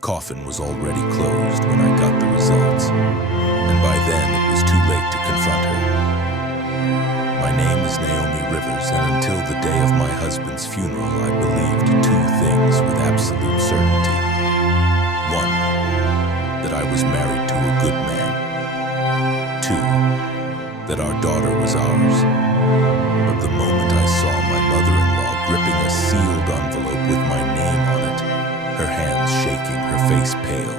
coffin was already closed when I got the results, and by then it was too late to confront her. My name is Naomi Rivers, and until the day of my husband's funeral, I believed two things with absolute certainty. One, that I was married to a good man. Two, that our daughter was ours. But the moment I saw my mother-in-law gripping a sealed envelope with my name on it, her hands shaking, her face pale,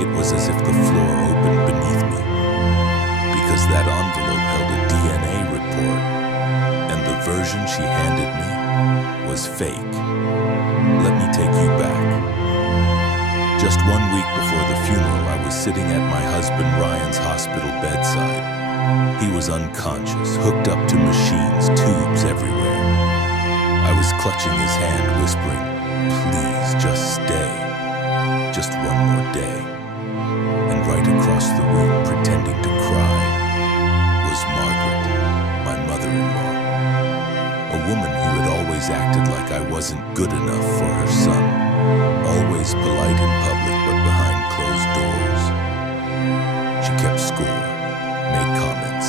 it was as if the floor opened beneath me. Because that envelope held a DNA report, and the version she handed me was fake. Let me take you back. Just 1 week before the funeral, I was sitting at my husband Ryan's hospital bedside. He was unconscious, hooked up to machines, tubes everywhere. I was clutching his hand, whispering, "Please, just stay. Just one more day." And right across the room, pretending to cry, was Margaret, my mother-in-law. A woman who had always acted like I wasn't good enough for her son. Always polite in public, but behind closed doors. She kept score, made comments,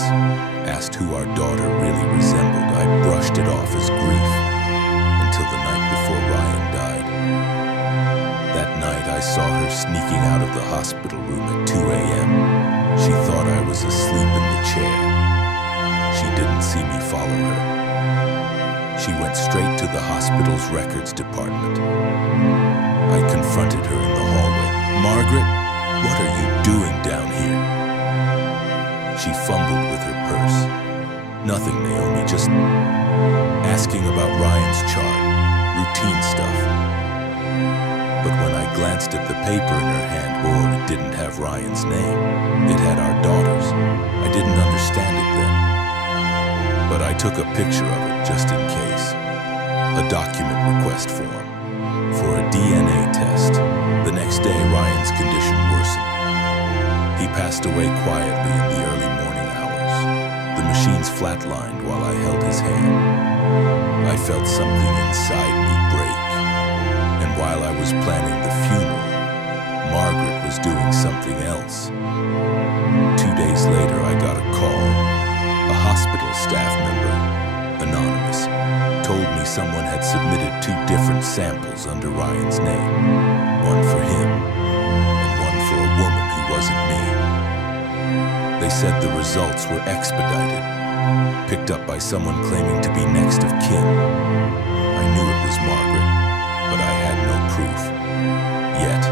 asked who our daughter really resembled. I brushed it off as grief, until the night before Ryan died. That night I saw her sneaking out of the hospital room at 2 a.m. She thought I was asleep in the chair. She didn't see me follow her. She went straight to the hospital's records department. I confronted her in the hallway. "Margaret, what are you doing down here?" She fumbled with her purse. "Nothing, Naomi, just asking about Ryan's chart, routine stuff." But when I glanced at the paper in her hand, it didn't have Ryan's name. It had our daughter's. I didn't understand it then. But I took a picture of it just in case. A document request form for a DNA test. The next day, Ryan's condition worsened. He passed away quietly in the early morning hours. The machines flatlined while I held his hand. I felt something inside me break. And while I was planning the funeral, Margaret was doing something else. 2 days later, I got a call. A hospital staff member, anonymous, told me someone had submitted 2 different samples under Ryan's name. One for him, and one for a woman who wasn't me. They said the results were expedited, picked up by someone claiming to be next of kin. I knew it was Margaret, but I had no proof. Yet,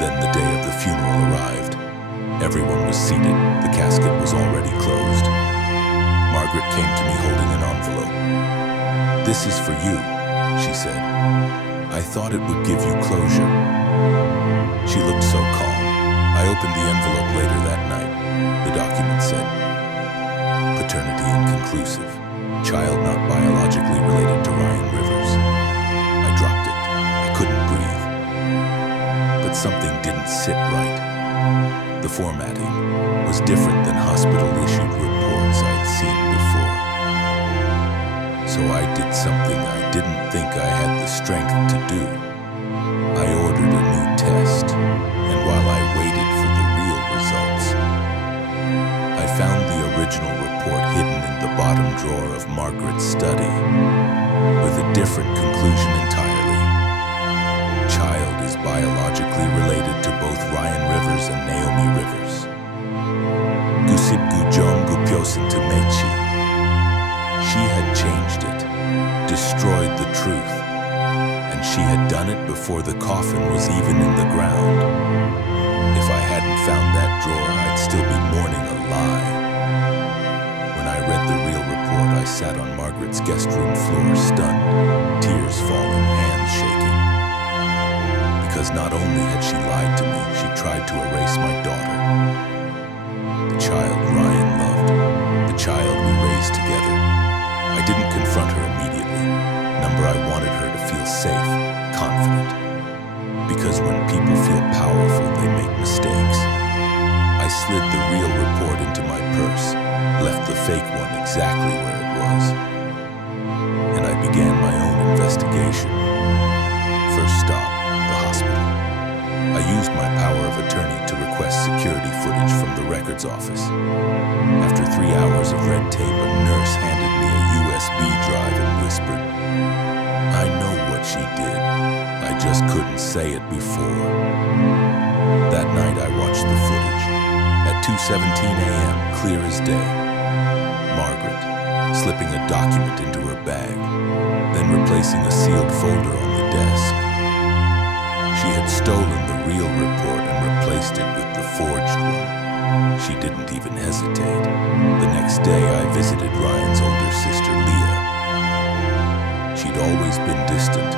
then the day of the funeral arrived. Everyone was seated. The casket was already closed. Margaret came to me holding an envelope. "This is for you," she said. "I thought it would give you closure." She looked so calm. I opened the envelope later that night. The document said, "Paternity inconclusive. Child not biologically related to Ryan Rivers." I dropped it. I couldn't breathe. But something didn't sit right. The formatting was different than hospital-issued reports I'd seen before. So I did something I didn't think I had the strength to do. I ordered a new test, and while I waited for the real results, I found the original report hidden in the bottom drawer of Margaret's study, with a different conclusion entirely. Child is biologically related to both Ryan Rivers and Naomi Rivers. Gusib Gujom Gupyosin Mechi. She had changed it, destroyed the truth, and she had done it before the coffin was even in the ground. If I hadn't found that drawer, I'd still be mourning a lie. When I read the real report, I sat on Margaret's guest room floor, stunned, tears falling, hands shaking. Because not only had she lied to me, she tried to erase my daughter. The child Ryan loved, the child we raised together. I didn't confront her immediately. I wanted her to feel safe, confident. Because when people feel powerful, they make mistakes. I slid the real report into my purse, left the fake one exactly where it was. And I began my own investigation. First stop, the hospital. security footage from the records office. After 3 hours of red tape, a nurse handed me a USB drive and whispered, "I know what she did. I just couldn't say it before." That night I watched the footage. At 2:17 a.m., clear as day, Margaret slipping a document into her bag, then replacing a sealed folder on the desk. She had stolen the real report and replaced it with the forged one. She didn't even hesitate. The next day I visited Ryan's older sister, Leah. She'd always been distant,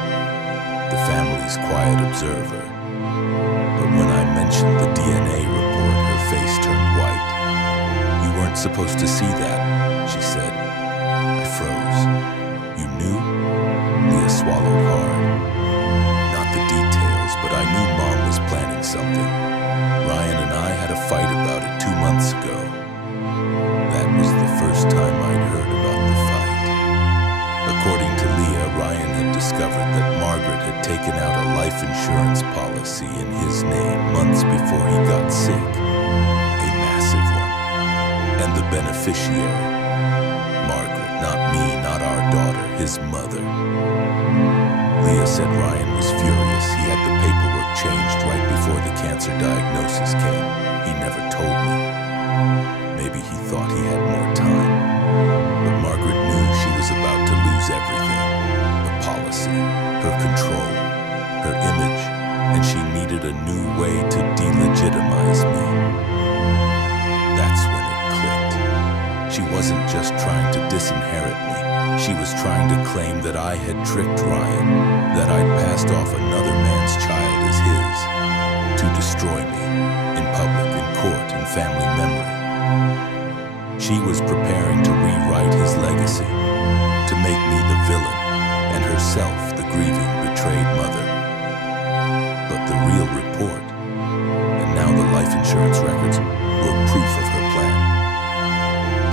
the family's quiet observer. But when I mentioned the DNA report, her face turned white. "You weren't supposed to see that," she said. I froze. "You knew?" Leah swallowed hard. "Not the details, but I knew Mom was planning something. Ryan and I had a fight about it 2 months ago. That was the first time I'd heard about the fight." According to Leah, Ryan had discovered that Margaret had taken out a life insurance policy in his name months before he got sick. A massive one. And the beneficiary, Margaret, not me, not our daughter, his mother. Leah said Ryan was furious. He had the paperwork changed right before the cancer diagnosis came. He never told me. Maybe he thought he had more time. But Margaret knew she was about to lose everything. The policy, her control, her image, and she needed a new way to delegitimize me. That's when it clicked. She wasn't just trying to disinherit me. She was trying to claim that I had tricked Ryan, that I'd passed off another man's child as his, to destroy me, in public, in court, in family memory. She was preparing to rewrite his legacy, to make me the villain, and herself the grieving, betrayed mother. But the real report, and now the life insurance records, were proof of her plan.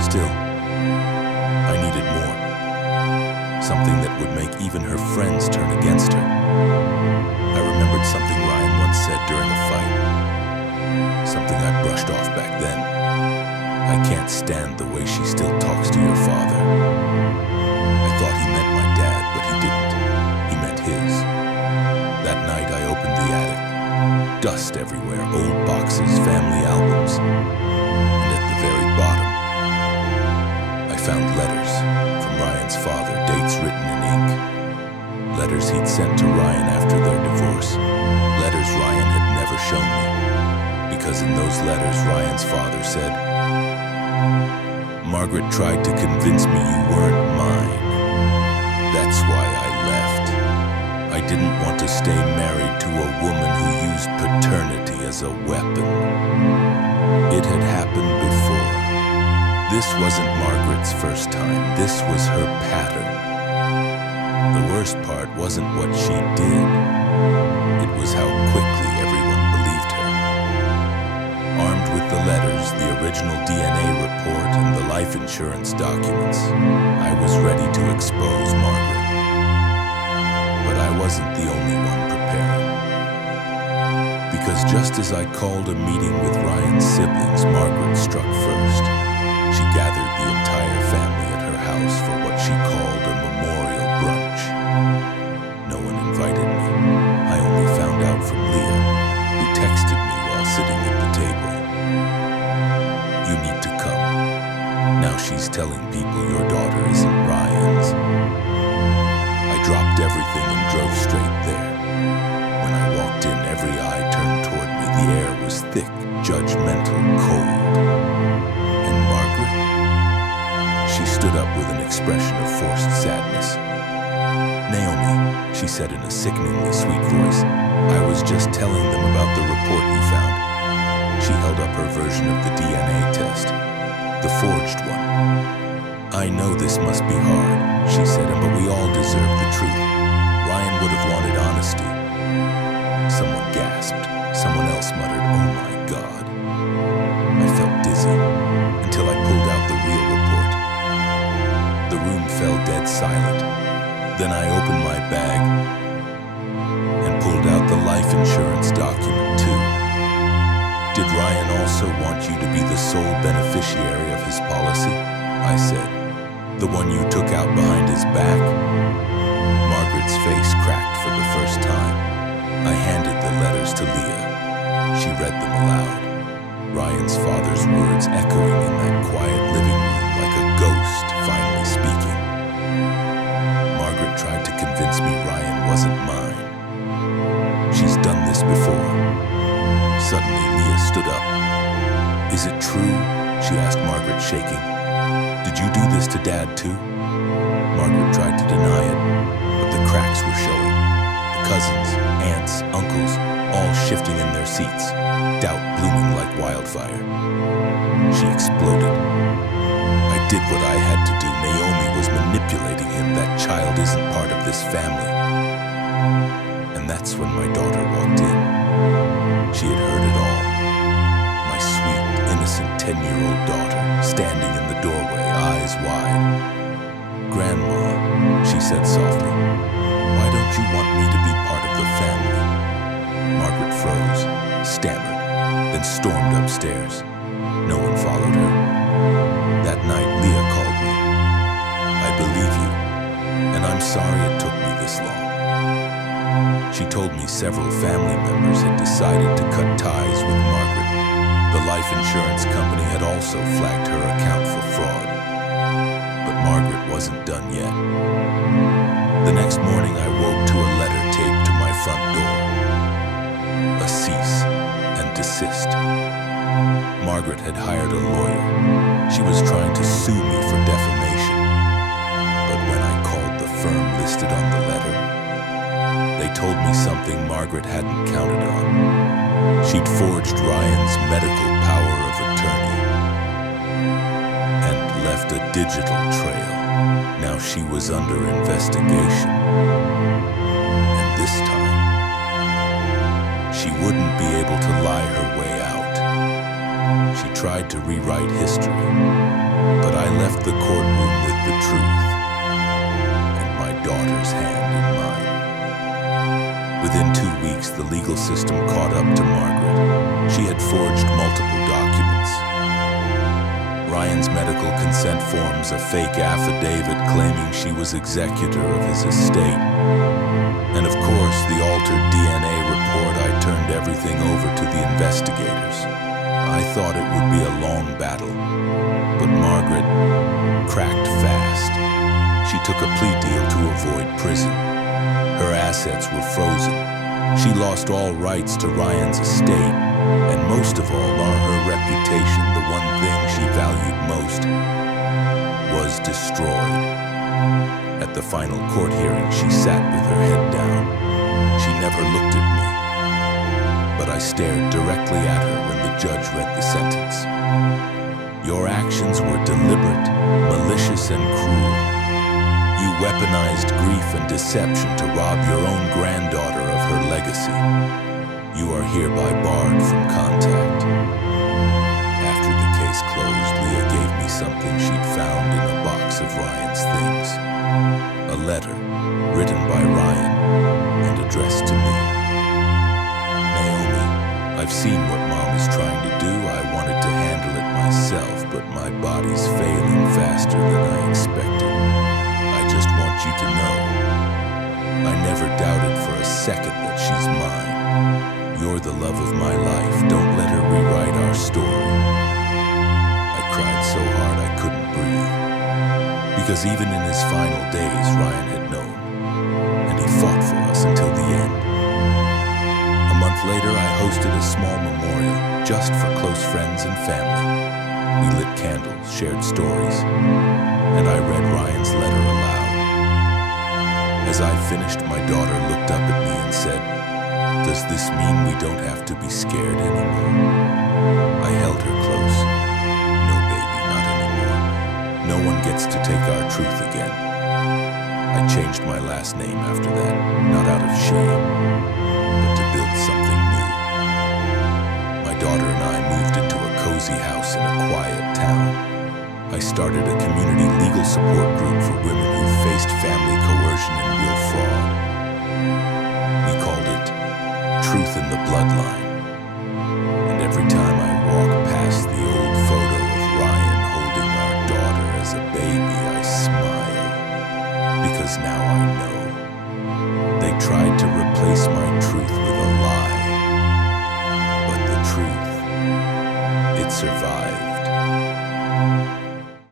Still, I needed more. Something that would make even her friends turn against her. I remembered something Ryan once said during a fight. Something I brushed off back then. "I can't stand the way she still talks to your father." I thought he meant my dad, but he didn't. He meant his. That night I opened the attic. Dust everywhere, old boxes, family albums. And at the very bottom, I found letters from Ryan's father, dates written in ink. Letters he'd sent to Ryan after their divorce. Letters Ryan had never shown me. Because in those letters, Ryan's father said, "Margaret tried to convince me you weren't mine. That's why I left. I didn't want to stay married to a woman who used paternity as a weapon." It had happened before. This wasn't Margaret's first time. This was her pattern. The worst part wasn't what she did. It was how quickly everyone believed her. Armed with the letters, the original DNA report, and the life insurance documents, I was ready to expose Margaret. But I wasn't the only one preparing. Because just as I called a meeting with Ryan's siblings, Margaret struck first. She gathered the entire family at her house for what she called a memorial brunch. No one invited me. I only found out from Leah, who texted me while sitting at the table. "You need to come. Now she's telling people your daughter isn't Ryan's." I dropped everything and drove straight there. When I walked in, every eye turned toward me. The air was thick, judgmental, cold. And Margaret? She stood up with an expression of forced sadness. "Naomi," she said in a sickeningly sweet voice, "I was just telling them about the report you found." She held up her version of the DNA test, the forged one. "I know this must be hard," she said, "but we all deserve the truth. Ryan would have wanted honesty." Someone gasped. Someone else muttered, "Oh my God." I felt dizzy until I pulled out the real report. The room fell dead silent. Then I opened my bag and pulled out the life insurance document too. Did Ryan also want you to be the sole beneficiary of his policy? I said. The one you took out behind his back? Margaret's face cracked for the first time. I handed the letters to Leah. She read them aloud, Ryan's father's words echoing in that quiet living room like a ghost finally speaking. Margaret tried to convince me Ryan wasn't mine. She's done this before. Suddenly, Leah stood up. Is it true? She asked Margaret, shaking. Did you do this to Dad too? Margaret tried to deny it, but the cracks were showing. The cousins, aunts, uncles, all shifting in their seats, doubt blooming like wildfire. She exploded. I did what I had to do. Naomi was manipulating him. That child isn't part of this family. And that's when my daughter walked in. She had heard it all. My sweet, innocent 10-year-old daughter, standing in the doorway, eyes wide. Grandma, she said softly, why don't you want me to be part of the family? Margaret froze, stammered, then stormed upstairs. No one followed her. That night, Leah called me. I believe you, and I'm sorry it took me this long. She told me several family members had decided to cut ties with Margaret. The life insurance company had also flagged her account for fraud. But Margaret wasn't done yet. The next morning I woke to a letter taped to my front door. A cease and desist. Margaret had hired a lawyer. She was trying to sue me for defamation. But when I called the firm listed on the letter, they told me something Margaret hadn't counted on. She'd forged Ryan's medical power of attorney and left a digital trail. Now she was under investigation. And this time, she wouldn't be able to lie her way out. She tried to rewrite history, but I left the courtroom with the truth and my daughter's hand in mine. Within 2 weeks, the legal system caught up to Margaret. She had forged multiple documents. Ryan's medical consent forms, a fake affidavit claiming she was executor of his estate. And of course, the altered DNA report. I turned everything over to the investigators. I thought it would be a long battle, but Margaret cracked fast. She took a plea deal to avoid prison. Her assets were frozen. She lost all rights to Ryan's estate, and most of all, on her reputation, the one thing she valued most was destroyed. At the final court hearing, she sat with her head down. She never looked at me, but I stared directly at her when the judge read the sentence. Your actions were deliberate, malicious, and cruel. You weaponized grief and deception to rob your own granddaughter of her legacy. You are hereby barred from contact. After the case closed, Leah gave me something she'd found in a box of Ryan's things. A letter, written by Ryan and addressed to me. Naomi, I've seen what Mom is trying to do. I wanted to handle it myself, but my body's failing faster than I expected. I just want you to know, I never doubted for a second that she's mine. You're the love of my life. Don't let her rewrite our story. I cried so hard I couldn't breathe. Because even in his final days, Ryan had known. And he fought for us until the end. A month later, I hosted a small memorial just for close friends and family. We lit candles, shared stories, and I read Ryan's letter aloud. As I finished, my daughter looked up at me and said, does this mean we don't have to be scared anymore? I held her close. No, baby, not anymore. No one gets to take our truth again. I changed my last name after that, not out of shame, but to build something new. My daughter and I moved into a cozy house in a quiet town. I started a community legal support group for women who faced family coercion and real fraud. We called it Truth in the Bloodline. And every time tried to replace my truth with a lie. But the truth, it survived.